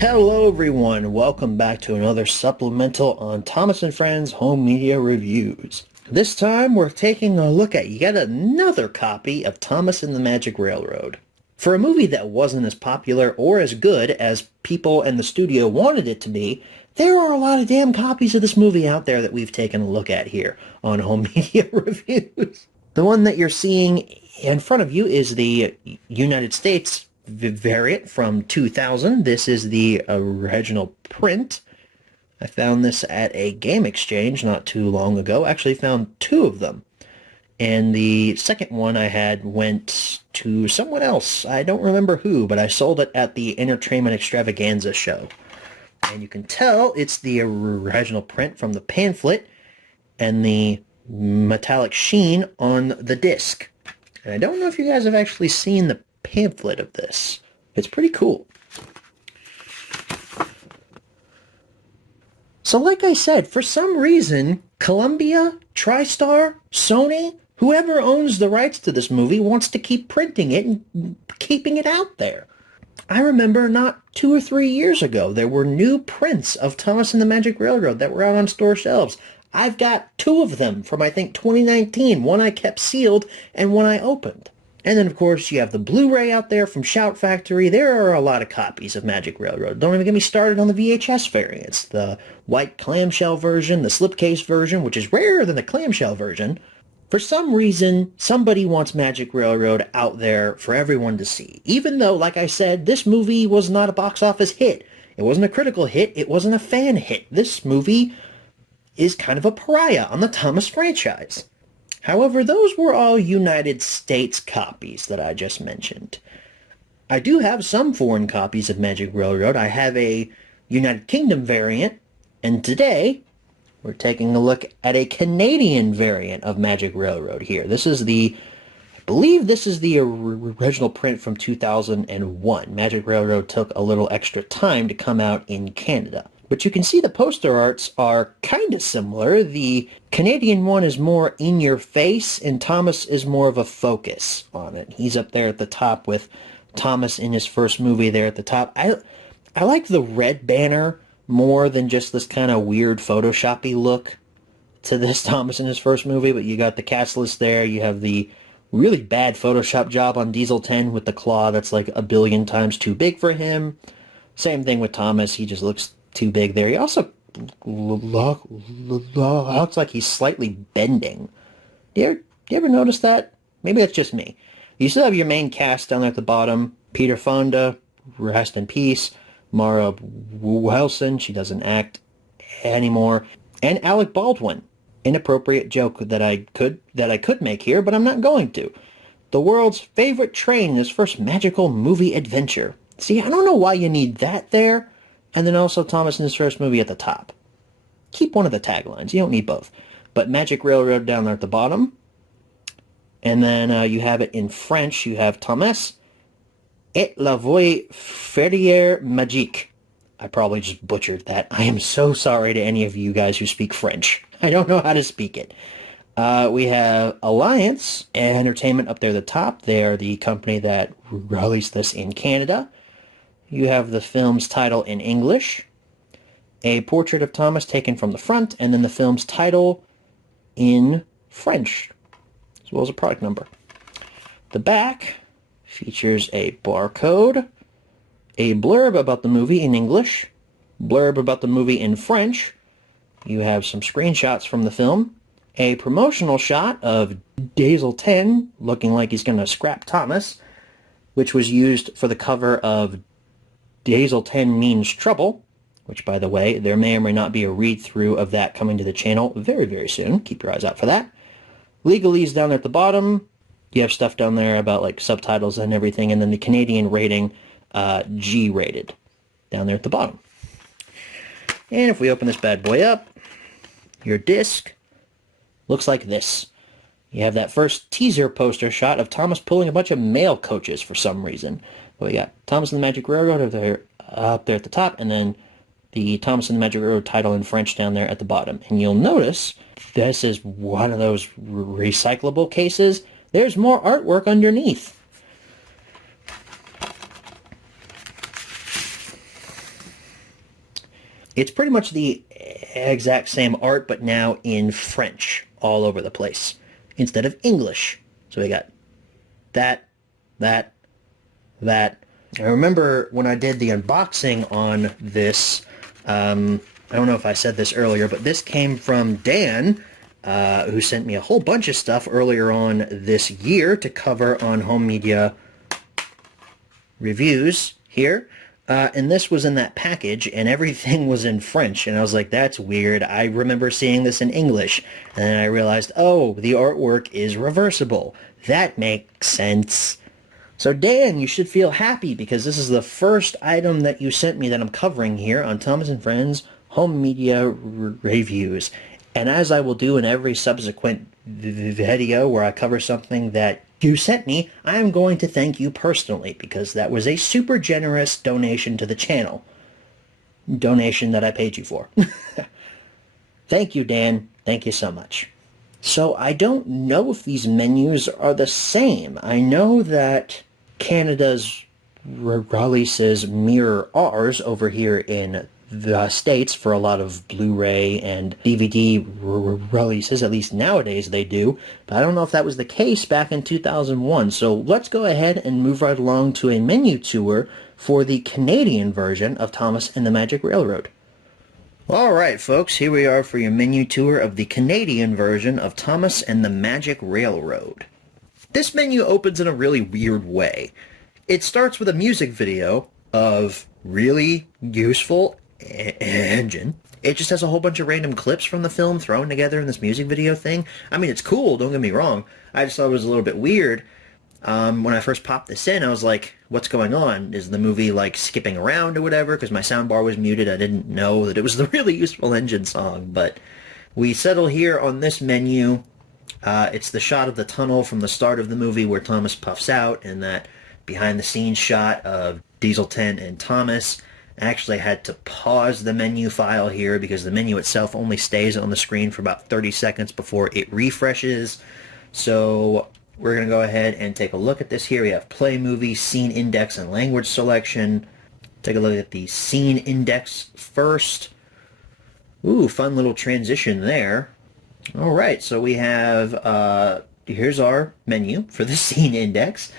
Hello everyone, welcome back to another supplemental on Thomas & Friends Home Media Reviews. This time we're taking a look at yet another copy of Thomas and the Magic Railroad. For a movie that wasn't as popular or as good as people and the studio wanted it to be, there are a lot of damn copies of this movie out there that we've taken a look at here on Home Media Reviews. The one that you're seeing in front of you is the United States variant from 2000. This is the original print. I found this at a game exchange not too long ago. Actually found two of them. And the second one I had went to someone else. I don't remember who, but I sold it at the Entertainment Extravaganza show. And you can tell it's the original print from the pamphlet and the metallic sheen on the disc. And I don't know if you guys have actually seen the pamphlet of this. It's pretty cool. So like I said, for some reason, Columbia, TriStar, Sony, whoever owns the rights to this movie wants to keep printing it and keeping it out there. I remember not 2 or 3 years ago, there were new prints of Thomas and the Magic Railroad that were out on store shelves. I've got 2 of them from, I think, 2019. One I kept sealed and one I opened. And then, of course, you have the Blu-ray out there from Shout Factory. There are a lot of copies of Magic Railroad. Don't even get me started on the VHS variants. The white clamshell version, the slipcase version, which is rarer than the clamshell version. For some reason, somebody wants Magic Railroad out there for everyone to see. Even though, like I said, this movie was not a box office hit. It wasn't a critical hit. It wasn't a fan hit. This movie is kind of a pariah on the Thomas franchise. However, those were all United States copies that I just mentioned. I do have some foreign copies of Magic Railroad. I have a United Kingdom variant, and today we're taking a look at a Canadian variant of Magic Railroad here. This is I believe this is the original print from 2001. Magic Railroad took a little extra time to come out in Canada. But you can see the poster arts are kind of similar. The Canadian one is more in your face, and Thomas is more of a focus on it. He's up there at the top with Thomas in his first movie there at the top. I like the red banner more than just this kind of weird Photoshop-y look to this Thomas in his first movie, but you got the cast list there. You have the really bad Photoshop job on Diesel 10 with the claw that's like a billion times too big for him. Same thing with Thomas. He just looks too big there. He also looks like he's slightly bending. Do you ever notice that? Maybe that's just me. You still have your main cast down there at the bottom. Peter Fonda, rest in peace. Mara Wilson, she doesn't act anymore. And Alec Baldwin. Inappropriate joke that I could make here, but I'm not going to. The world's favorite train in his first magical movie adventure. See, I don't know why you need that there. And then also Thomas in his first movie at the top. Keep one of the taglines. You don't need both. But Magic Railroad down there at the bottom. And then you have it in French. You have Thomas et la voie ferrière magique. I probably just butchered that. I am so sorry to any of you guys who speak French. I don't know how to speak it. We have Alliance Entertainment up there at the top. They are the company that released this in Canada. You have the film's title in English, a portrait of Thomas taken from the front, and then the film's title in French, as well as a product number. The back features a barcode, a blurb about the movie in English, blurb about the movie in French. You have some screenshots from the film, a promotional shot of Diesel 10 looking like he's going to scrap Thomas, which was used for the cover of Diesel 10 Means Trouble, which, by the way, there may or may not be a read-through of that coming to the channel very, very soon. Keep your eyes out for that. Legalese down there at the bottom. You have stuff down there about like subtitles and everything, and then the Canadian rating, G-rated, down there at the bottom. And if we open this bad boy up, your disc looks like this. You have that first teaser poster shot of Thomas pulling a bunch of mail coaches for some reason. We got Thomas and the Magic Railroad up there at the top, and then the Thomas and the Magic Railroad title in French down there at the bottom. And you'll notice this is one of those recyclable cases. There's more artwork underneath. It's pretty much the exact same art, but now in French all over the place instead of English. So we got that, that, that. I remember when I did the unboxing on this, I don't know if I said this earlier, but this came from Dan, who sent me a whole bunch of stuff earlier on this year to cover on Home Media Reviews here. And this was in that package, and everything was in French. And I was like, that's weird. I remember seeing this in English. And then I realized, oh, the artwork is reversible. That makes sense. So Dan, you should feel happy because this is the first item that you sent me that I'm covering here on Thomas and Friends Home Media Reviews. And as I will do in every subsequent video where I cover something that you sent me, I am going to thank you personally because that was a super generous donation to the channel. Donation that I paid you for. Thank you, Dan. Thank you so much. So I don't know if these menus are the same. I know that Canada's releases mirror ours over here in the States for a lot of Blu-ray and DVD releases, at least nowadays they do, but I don't know if that was the case back in 2001. So let's go ahead and move right along to a menu tour for the Canadian version of Thomas and the Magic Railroad. Alright folks, here we are for your menu tour of the Canadian version of Thomas and the Magic Railroad. This menu opens in a really weird way. It starts with a music video of really useful engine. It just has a whole bunch of random clips from the film thrown together in this music video thing. I mean, it's cool, don't get me wrong. I just thought it was a little bit weird. When I first popped this in, I was like, what's going on? Is the movie, like, skipping around or whatever? Because my soundbar was muted. I didn't know that it was the really useful engine song. But we settle here on this menu. It's the shot of the tunnel from the start of the movie where Thomas puffs out, and that behind-the-scenes shot of Diesel Tent and Thomas. I actually had to pause the menu file here because the menu itself only stays on the screen for about 30 seconds before it refreshes. So we're going to go ahead and take a look at this here. We have play movie, scene index, and language selection. Take a look at the scene index first. Ooh, fun little transition there. Alright, so we have, here's our menu for the scene index.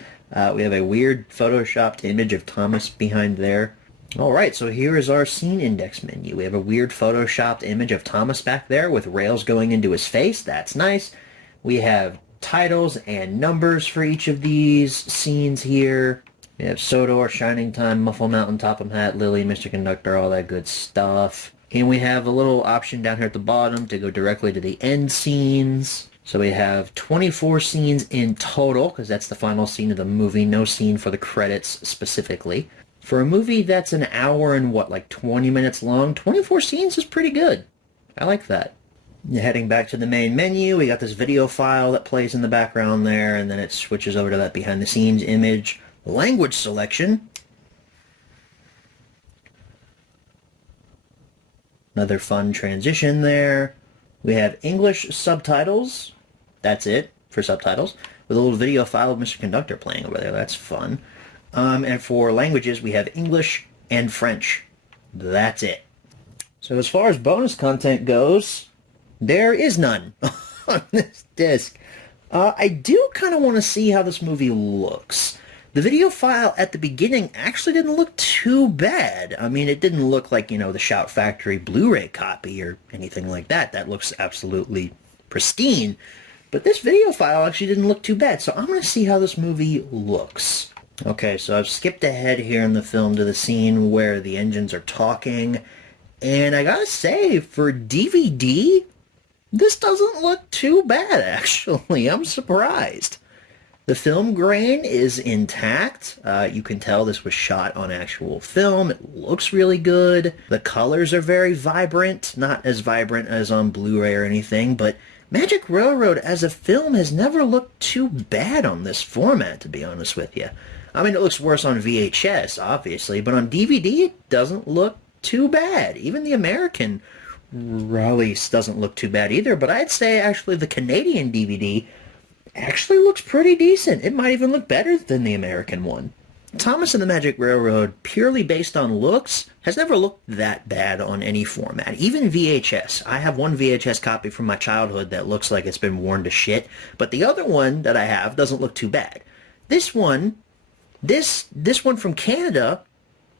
We have a weird photoshopped image of Thomas behind there. Alright, so here is our scene index menu. We have a weird photoshopped image of Thomas back there with rails going into his face. That's nice. We have titles and numbers for each of these scenes here. We have Sodor, Shining Time, Muffle Mountain, Topham Hat, Lily, Mr. Conductor, all that good stuff. And we have a little option down here at the bottom to go directly to the end scenes. So we have 24 scenes in total, because that's the final scene of the movie. No scene for the credits specifically. For a movie that's an hour and what, like 20 minutes long, 24 scenes is pretty good. I like that. Heading back to the main menu, we got this video file that plays in the background there, and then it switches over to that behind the scenes image. Language selection. Another fun transition there. We have English subtitles. That's it for subtitles. With a little video file of Mr. Conductor playing over there. That's fun. And for languages, we have English and French. That's it. So as far as bonus content goes, there is none on this disc. I do kind of want to see how this movie looks. The video file at the beginning actually didn't look too bad. I mean, it didn't look like, you know, the Shout Factory Blu-ray copy or anything like that. That looks absolutely pristine. But this video file actually didn't look too bad. So I'm going to see how this movie looks. Okay, so I've skipped ahead here in the film to the scene where the engines are talking. And I gotta say, for DVD, this doesn't look too bad, actually. I'm surprised. The film grain is intact. You can tell this was shot on actual film. It looks really good. The colors are very vibrant. Not as vibrant as on Blu-ray or anything, but Magic Railroad as a film has never looked too bad on this format, to be honest with you. I mean, it looks worse on VHS, obviously, but on DVD, it doesn't look too bad. Even the American release doesn't look too bad either, but I'd say, actually, the Canadian DVD actually looks pretty decent. It might even look better than the American one. Thomas and the Magic Railroad, purely based on looks, has never looked that bad on any format. Even VHS. I have one VHS copy from my childhood that looks like it's been worn to shit, but the other one that I have doesn't look too bad. This one, this one from Canada,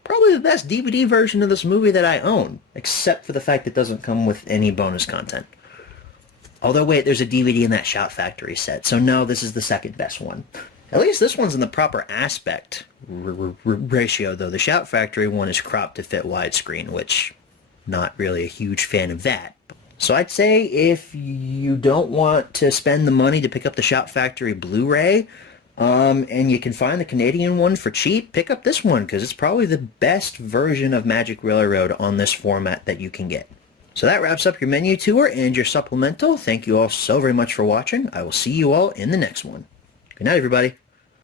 probably the best DVD version of this movie that I own, except for the fact it doesn't come with any bonus content. Although, wait, there's a DVD in that Shout Factory set, so no, this is the second best one. At least this one's in the proper aspect ratio, though. The Shout Factory one is cropped to fit widescreen, which, not really a huge fan of that. So I'd say if you don't want to spend the money to pick up the Shout Factory Blu-ray, and you can find the Canadian one for cheap, pick up this one, because it's probably the best version of Magic Railroad on this format that you can get. So that wraps up your menu tour and your supplemental. Thank you all so very much for watching. I will see you all in the next one. Good night, everybody.